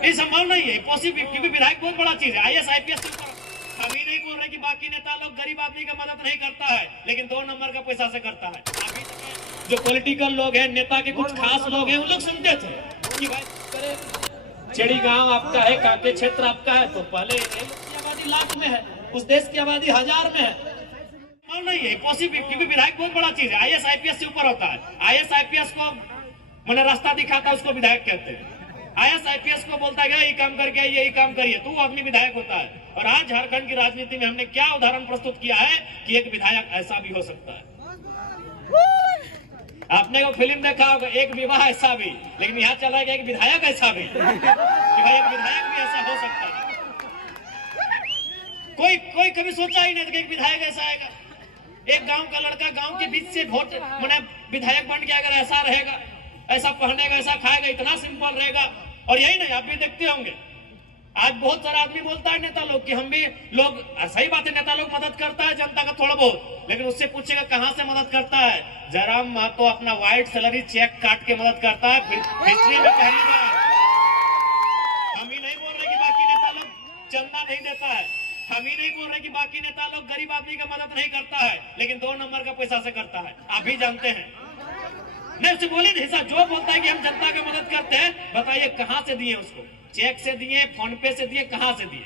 ये संभव नहीं है, पॉसिबल, क्योंकि विधायक बहुत बड़ा चीज है। IAS IPS से ऊपर हम ही नहीं बोल रहे कि बाकी नेता लोग गरीब आदमी का मदद नहीं करता है, लेकिन 2 नंबर का पैसा से करता है। अभी जो पॉलिटिकल लोग हैं, नेता के कुछ खास लोग हैं, उन लोग सुनते थे कि भाई चेड़ी गांव आपका है, कांके क्षेत्र आपका है, तो पहले की आबादी लाख में है, उस देश की आबादी 1000 में है। नहीं है पॉसिबल, क्योंकि विधायक बहुत बड़ा चीज है। IAS IPS से ऊपर होता है। IAS IPS को मैंने रास्ता दिखाता है, उसको विधायक कहते हैं। IAS IPS को बोलता है ये काम करके ये काम करिए, तो वो आदमी विधायक होता है। और आज झारखंड की राजनीति में हमने क्या उदाहरण प्रस्तुत किया है कि एक विधायक ऐसा भी हो सकता है। आपने वो फिल्म देखा होगा, एक विवाह ऐसा भी, लेकिन यहाँ चला गया एक विधायक ऐसा भी, कि भाई एक विधायक भी ऐसा हो सकता है। कोई कभी सोचा ही नहीं था कि एक विधायक ऐसा आएगा। एक गांव का लड़का गांव के बीच से वोट मैंने विधायक बन गया, अगर ऐसा रहेगा, ऐसा पहनेगा, ऐसा खाएगा, इतना सिंपल रहेगा। और यही नहीं, आप भी देखते होंगे आज बहुत सारा आदमी बोलता है नेता लोग कि हम भी लोग, सही बात है, नेता लोग मदद करता है जनता का थोड़ा बहुत, लेकिन उससे पूछेगा कहां से मदद करता है। जयराम महतो अपना व्हाइट सैलरी चेक काट के मदद करता है, हिस्ट्री में पहली बार। हम ही नहीं बोल रहे कि बाकी नेता लोग चंदा नहीं देता है, हम ही नहीं बोल रहे कि बाकी नेता लोग गरीब आदमी का मदद नहीं करता है, लेकिन 2 नंबर का पैसा से करता है। आप भी जानते हैं। नहीं उससे बोलिए हिस्सा जो बोलता है कि हम जनता की मदद करते हैं, बताइए कहां से दिए उसको? चेक से दिए, फोन पे से दिए, कहां से दिए?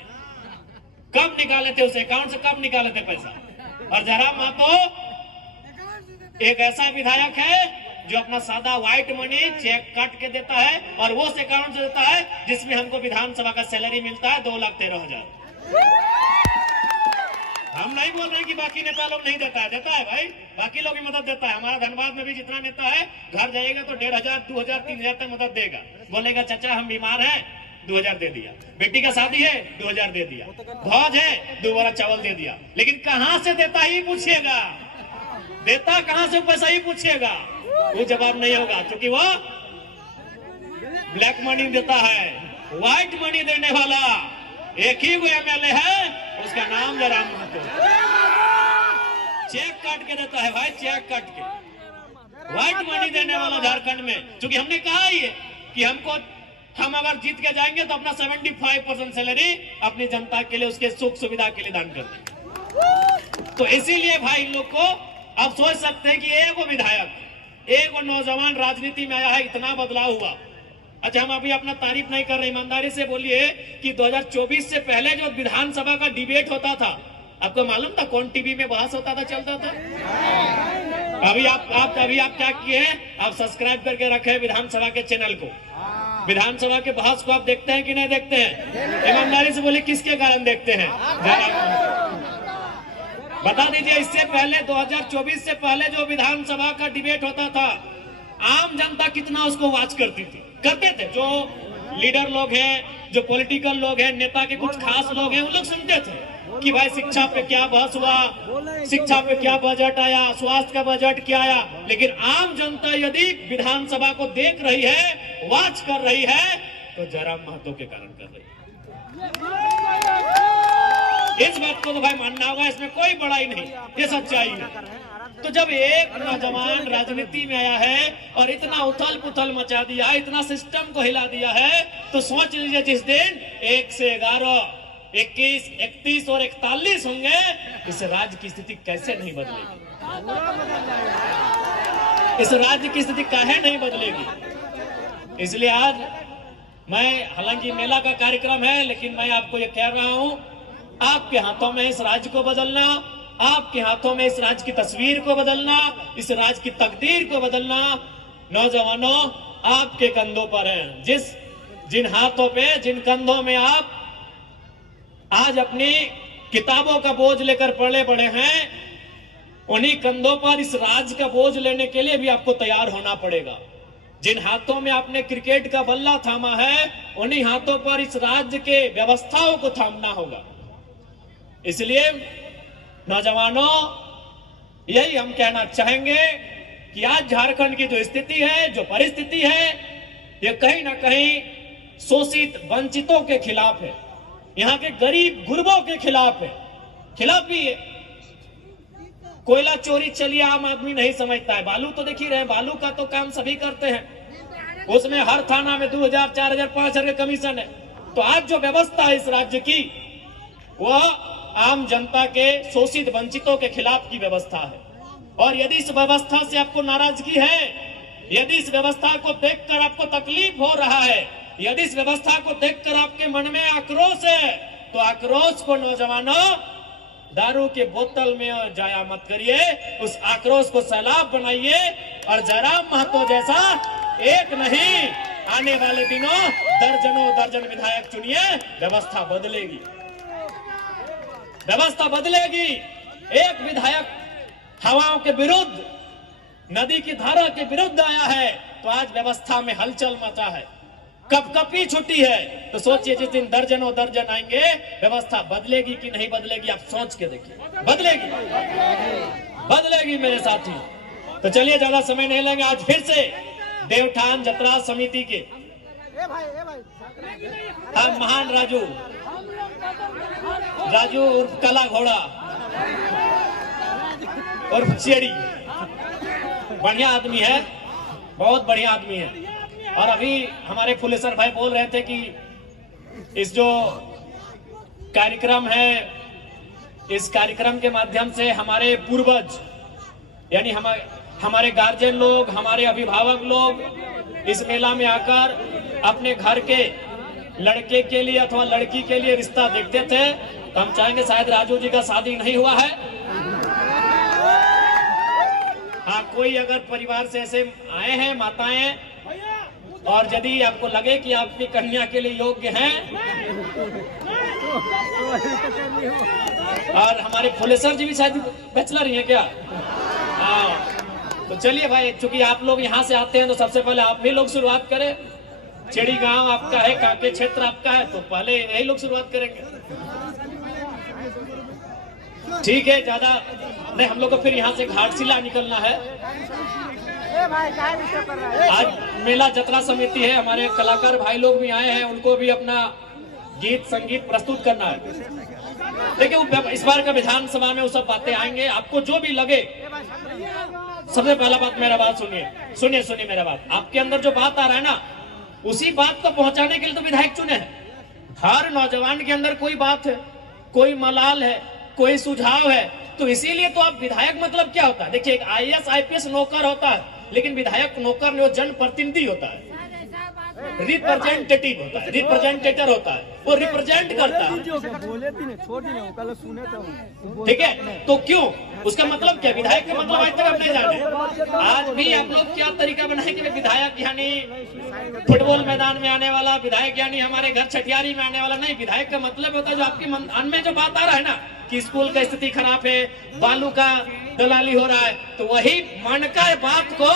कब निकाले थे उस अकाउंट से, कब निकाले थे पैसा? और जयराम महतो एक ऐसा विधायक है जो अपना सादा व्हाइट मनी चेक काट के देता है, और वो उस अकाउंट से देता है जिसमें हमको विधानसभा का सैलरी मिलता है 2,13,000। हम नहीं बोल रहे कि बाकी नेता लोग नहीं देता है भाई, बाकी लोग भी मदद देता है। हमारा धनबाद में भी जितना नेता है, घर जाएगा तो 1,500, 2,000, 3,000 तक मदद देगा। बोलेगा चाचा हम बीमार हैं, 2,000 दे दिया। बेटी का शादी है, 2,000 दे दिया। भौज है, 2 बोरा चावल दे दिया। लेकिन कहां से देता ही पूछिएगा, देता कहां से पैसा ही पूछिएगा, वो जवाब नहीं होगा, क्योंकि वो ब्लैक मनी देता है। व्हाइट मनी देने वाला एक ही वो MLA है, उसका नाम जयराम महतो। चेक काट के देता है भाई, चेक काट के। व्हाइट मनी देने वाला झारखंड में, क्योंकि हमने कहा ही है कि हम अगर जीत के जाएंगे तो अपना 75% सैलरी अपनी जनता के लिए, उसके सुख सुविधा के लिए दान कर देंगे। तो इसीलिए भाई इन लोग को अब सोच सकते हैं कि एक विधायक, एक नौजवान राजनीति में आया है, इतना बदलाव हुआ। अच्छा हम अभी अपना तारीफ नहीं कर रहे, ईमानदारी से बोलिए कि 2024 से पहले जो विधानसभा का डिबेट होता था, आपको मालूम था कौन टीवी में बहस होता था, चलता था? अभी आप क्या किए हैं, आप सब्सक्राइब करके रखे विधानसभा के चैनल को। विधानसभा के बहस को आप देखते हैं कि नहीं देखते हैं? ईमानदारी से बोलिए किसके कारण देखते हैं? बता दीजिए। इससे पहले 2024 से पहले जो विधानसभा का डिबेट होता था, आम जनता कितना उसको वॉच करते थे। जो लीडर लोग हैं, जो पॉलिटिकल लोग हैं, नेता के कुछ खास लोग हैं, उन लोग सुनते थे कि भाई शिक्षा पे क्या बहस हुआ, शिक्षा पे क्या बजट आया, स्वास्थ्य का बजट क्या आया। लेकिन आम जनता यदि विधानसभा को देख रही है, वॉच कर रही है, तो जयराम महतो के कारण कर रही है। इस बात को तो भाई मानना होगा, इसमें कोई बड़ाई नहीं, ये सच्चाई है। तो जब एक नौजवान राजनीति में आया है और इतना उथल पुथल मचा दिया है, इतना सिस्टम को हिला दिया है, तो सोच लीजिए जिस दिन 1 से 11, 21, 31 और 41 होंगे, इस राज्य की स्थिति कैसे नहीं बदलेगी? इस राज्य की स्थिति काहे नहीं बदलेगी? इसलिए आज मैं, हालांकि मेला का कार्यक्रम है, लेकिन मैं आपको ये कह रहा हूं, आपके हाथों में इस राज्य को बदलना, आपके हाथों में इस राज्य की तस्वीर को बदलना, इस राज्य की तकदीर को बदलना नौजवानों आपके कंधों पर है। जिन हाथों पे, जिन कंधों में आप आज अपनी किताबों का बोझ लेकर पले बड़े हैं, उन्हीं कंधों पर इस राज्य का बोझ लेने के लिए भी आपको तैयार होना पड़ेगा। जिन हाथों में आपने क्रिकेट का बल्ला थामा है, उन्हीं हाथों पर इस राज्य के व्यवस्थाओं को थामना होगा। इसलिए नौजवानों, यही हम कहना चाहेंगे कि आज झारखंड की जो स्थिति है, जो परिस्थिति है, ये कहीं ना कहीं शोषित वंचितों के खिलाफ है, यहाँ के गरीब गुरबों के खिलाफ है, खिलाफ भी है। कोयला चोरी चलिए आम आदमी नहीं समझता है, बालू तो देख ही रहे हैं, बालू का तो काम सभी करते हैं, उसमें हर थाना में 2,000, 4,000, 5,000 का कमीशन है। तो आज जो व्यवस्था है इस राज्य की, वह आम जनता के शोषित वंचितों के खिलाफ की व्यवस्था है। और यदि इस व्यवस्था से आपको नाराजगी है, यदि इस व्यवस्था को देखकर आपको तकलीफ हो रहा है, यदि इस व्यवस्था को देखकर आपके मन में आक्रोश है, तो आक्रोश को नौजवानों दारू के बोतल में जाया मत करिए, उस आक्रोश को सैलाब बनाइए और जयराम महतो जैसा एक नहीं, आने वाले दिनों दर्जनों दर्जन विधायक चुनिए, व्यवस्था बदलेगी, व्यवस्था बदलेगी। एक विधायक हवाओं के विरुद्ध, नदी की धारा के विरुद्ध आया है तो आज व्यवस्था में हलचल मचा है, कपकपी छुट्टी है। तो सोचिए जिस दिन दर्जनों दर्जन आएंगे, व्यवस्था बदलेगी कि नहीं बदलेगी, आप सोच के देखिए। बदलेगी, बदलेगी मेरे साथी। तो चलिए ज्यादा समय नहीं लेंगे, आज फिर से देवठान जतरा समिति के हम महान राजू उर्फ कला घोड़ा और चेड़ी, बढ़िया आदमी है, बहुत बढ़िया आदमी है। और अभी हमारे फुलेसर भाई बोल रहे थे कि इस जो कार्यक्रम है, इस कार्यक्रम के माध्यम से हमारे पूर्वज यानी हमारे गार्जियन लोग, हमारे अभिभावक लोग इस मेला में आकर अपने घर के लड़के के लिए अथवा लड़की के लिए रिश्ता देखते थे। तो हम चाहेंगे, शायद राजू जी का शादी नहीं हुआ है, हाँ कोई अगर परिवार से ऐसे आए हैं माताएं, और यदि आपको लगे कि आपकी कन्या के लिए योग्य हैं, और हमारे फुलेसर जी भी शायद बैचलर ही हैं क्या? हाँ, तो चलिए भाई, चूंकि आप लोग यहाँ से आते हैं तो सबसे पहले आप भी लोग शुरुआत करें। चेड़ी गांव आपका है, कांके क्षेत्र आपका है, तो पहले यही लोग शुरुआत करेंगे। ठीक है, ज्यादा नहीं, हम लोग को फिर यहाँ से घाटशिला निकलना है। आज मेला जतरा समिति है, हमारे कलाकार भाई लोग भी आए हैं, उनको भी अपना गीत संगीत प्रस्तुत करना है। देखिए इस बार का विधानसभा में वो सब बातें आएंगे, आपको जो भी लगे। सबसे पहला बात, मेरा बात सुनिए मेरा बात, आपके अंदर जो बात आ रहा है ना, उसी बात को पहुंचाने के लिए तो विधायक चुने हैं। हर नौजवान के अंदर कोई बात है, कोई मलाल है, कोई सुझाव है, तो इसीलिए तो आप विधायक मतलब क्या होता है? देखिए, एक IAS IPS नौकर होता है, लेकिन विधायक नौकर नहीं, जन प्रतिनिधि होता है, रिप्रेजेंटेटिव होता है, रिप्रेजेंटेटर होता है, वो रिप्रेजेंट करता है। ठीक है, तो क्यों, उसका मतलब क्या? विधायक का मतलब आज तक आप नहीं जाने। आज भी आप लोग क्या तरीका बनाए कि विधायक यानी फुटबॉल मैदान में आने वाला, विधायक यानी हमारे घर छठियारी में आने वाला नहीं। विधायक का मतलब होता है जो आपके मन में जो बात आ रहा है ना, कि स्कूल का स्थिति खराब है, बालू का दलाली हो रहा है, तो वही मन का बात को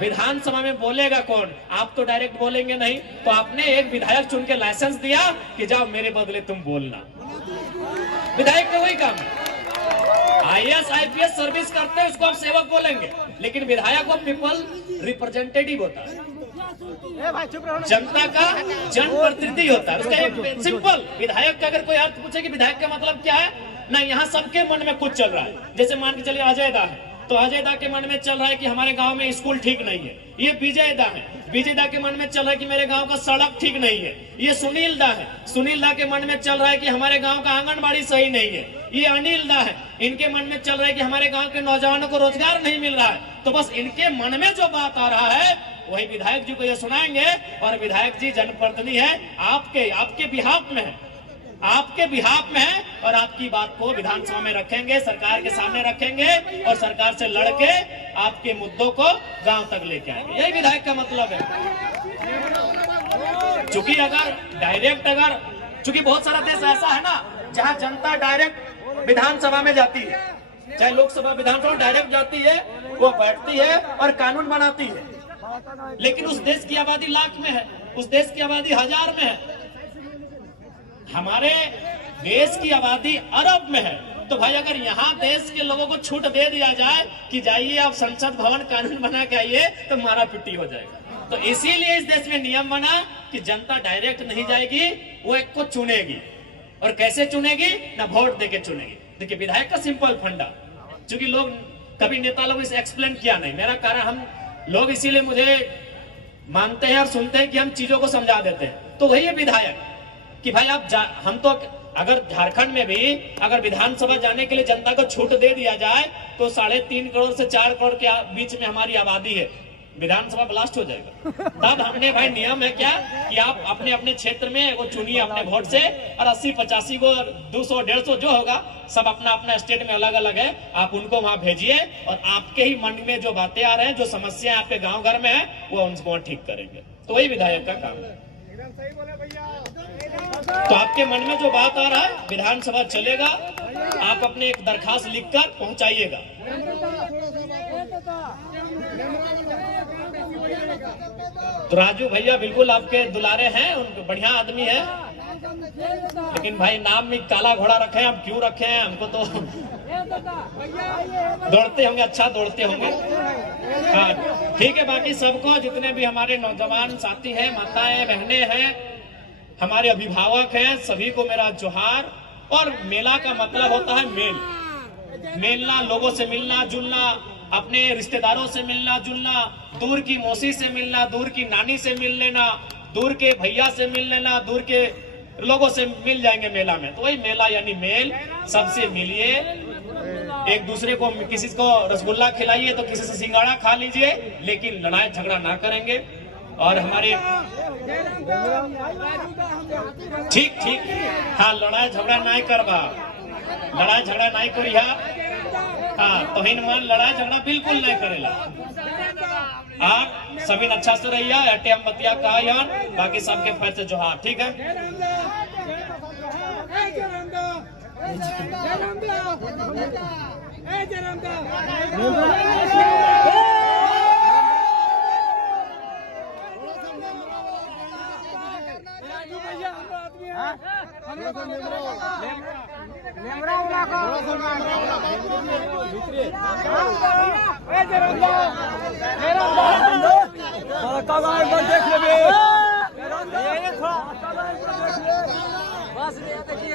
विधानसभा में बोलेगा कौन? आप तो डायरेक्ट बोलेंगे नहीं, तो आपने एक विधायक चुन के लाइसेंस दिया कि जाओ मेरे बदले तुम बोलना। विधायक का वही काम है। IAS IPS सर्विस करते हैं, उसको आप सेवक बोलेंगे, लेकिन विधायक वो पीपल रिप्रेजेंटेटिव होता है, जनता का जनप्रतिनिधि होता है। उसका एक सिंपल, विधायक का अगर कोई अर्थ पूछे कि विधायक का मतलब क्या है, ना यहाँ सबके मन में कुछ चल रहा है। जैसे मान के चलिए अजय दा है, तो अजय दा के मन में चल रहा है कि हमारे गांव में स्कूल ठीक नहीं है। ये विजय दा है, विजय दा के मन में चल रहा है कि मेरे गांव का सड़क ठीक नहीं है। ये सुनील दा है, सुनील दा के मन में चल रहा है कि हमारे गांव का आंगनबाड़ी सही नहीं है। ये अनिल दा है, इनके मन में चल रहा है कि हमारे गांव के नौजवानों को रोजगार नहीं मिल रहा है। तो बस इनके मन में जो बात आ रहा है वही विधायक जी को ये सुनाएंगे, और विधायक जी जनप्रतिनिधि है, आपके बिहाफ में है, आपके बिहाफ में है, और आपकी बात को विधानसभा में रखेंगे, सरकार के सामने रखेंगे, और सरकार से लड़के आपके मुद्दों को गांव तक लेके आएंगे। यही विधायक का मतलब है। चूंकि बहुत सारा देश ऐसा है ना जहां जनता डायरेक्ट विधानसभा में जाती है, चाहे लोकसभा विधानसभा डायरेक्ट जाती है, वो बैठती है और कानून बनाती है। लेकिन उस देश की आबादी लाख में है, उस देश की आबादी 1000 में है, हमारे देश की आबादी अरब में है। तो भाई अगर यहाँ देश के लोगों को छूट दे दिया जाए कि जाइए आप संसद भवन कानून बना के आइए, तो मारा पिट्टी हो जाएगा। तो इसीलिए इस देश में नियम बना कि जनता डायरेक्ट नहीं जाएगी, वो एक को चुनेगी। और कैसे चुनेगी? ना वोट देके चुनेगी। देखिए विधायक का सिंपल फंडा, क्योंकि लोग कभी नेता लोग इसे एक्सप्लेन किया नहीं। मेरा कारण, हम लोग इसीलिए मुझे मानते हैं और सुनते हैं कि हम चीजों को समझा देते हैं। तो वही है विधायक, कि भाई हम तो अगर झारखंड में भी अगर विधानसभा जाने के लिए जनता को छूट दे दिया जाए तो 3.5 करोड़ से 4 करोड़ के बीच में हमारी आबादी है, विधानसभा ब्लास्ट हो जाएगा। तब हमने भाई नियम है क्या कि आप अपने अपने क्षेत्र में वो चुनिए अपने वोट से, और 80-85 को 200-150 जो होगा सब अपना अपना स्टेट में अलग अलग है, आप उनको वहां भेजिए और आपके ही मन में जो बातें आ रहे हैं, जो समस्या आपके गाँव घर में है, वो उनको ठीक करेंगे। तो वही विधायक का काम है। तो आपके मन में जो बात आ रहा है, विधानसभा चलेगा, आप अपने एक दरखास्त लिखकर पहुंचाइएगा। तो राजू भैया बिल्कुल आपके दुलारे हैं, उनके बढ़िया आदमी है, लेकिन भाई नाम में काला घोड़ा रखे हैं, हम क्यों रखे हैं? हमको तो दौड़ते होंगे, अच्छा दौड़ते होंगे। हाँ ठीक है, बाकी सबको जितने भी हमारे नौजवान साथी हैं, माताएं बहनें हैं, हमारे अभिभावक हैं, सभी को मेरा जोहार। और मेला का मतलब होता है मेलना, लोगों से मिलना जुलना, अपने रिश्तेदारों से मिलना जुलना, दूर की मौसी से मिलना, दूर की नानी से मिल लेना, दूर के भैया से मिल लेना, दूर के लोगों से मिल जाएंगे मेला में। तो वही मेला यानी मेल, सबसे मिलिए, एक दूसरे को, किसी को रसगुल्ला खिलाइए तो किसी से सिंगाड़ा खा लीजिए, लेकिन लड़ाई झगड़ा ना करेंगे। और हमारे ठीक हाँ, लड़ाई झगड़ा नहीं करवा, लड़ाई झगड़ा नहीं करिया। हाँ तो हिन मन लड़ाई झगड़ा बिल्कुल नहीं करेला। आप सभी अच्छा से रहिए, अटे हम बतिया का यान, बाकी सबके फैस से जोहार, ठीक है।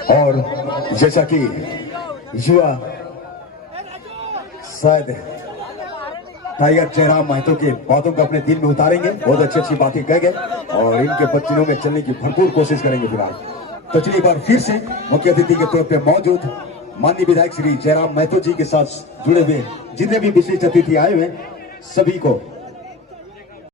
और जैसा कि युवा शायद टाइगर जयराम महतो के बातों को अपने दिल में उतारेंगे, बहुत अच्छी अच्छी बातें कह गए और इनके पत्तियों में चलने की भरपूर कोशिश करेंगे फिलहाल। तो चलिए बार फिर से मुख्य अतिथि के तौर पे मौजूद माननीय विधायक श्री जयराम महतो जी के साथ जुड़े हुए जितने भी विशिष्ट अतिथि आए हुए सभी को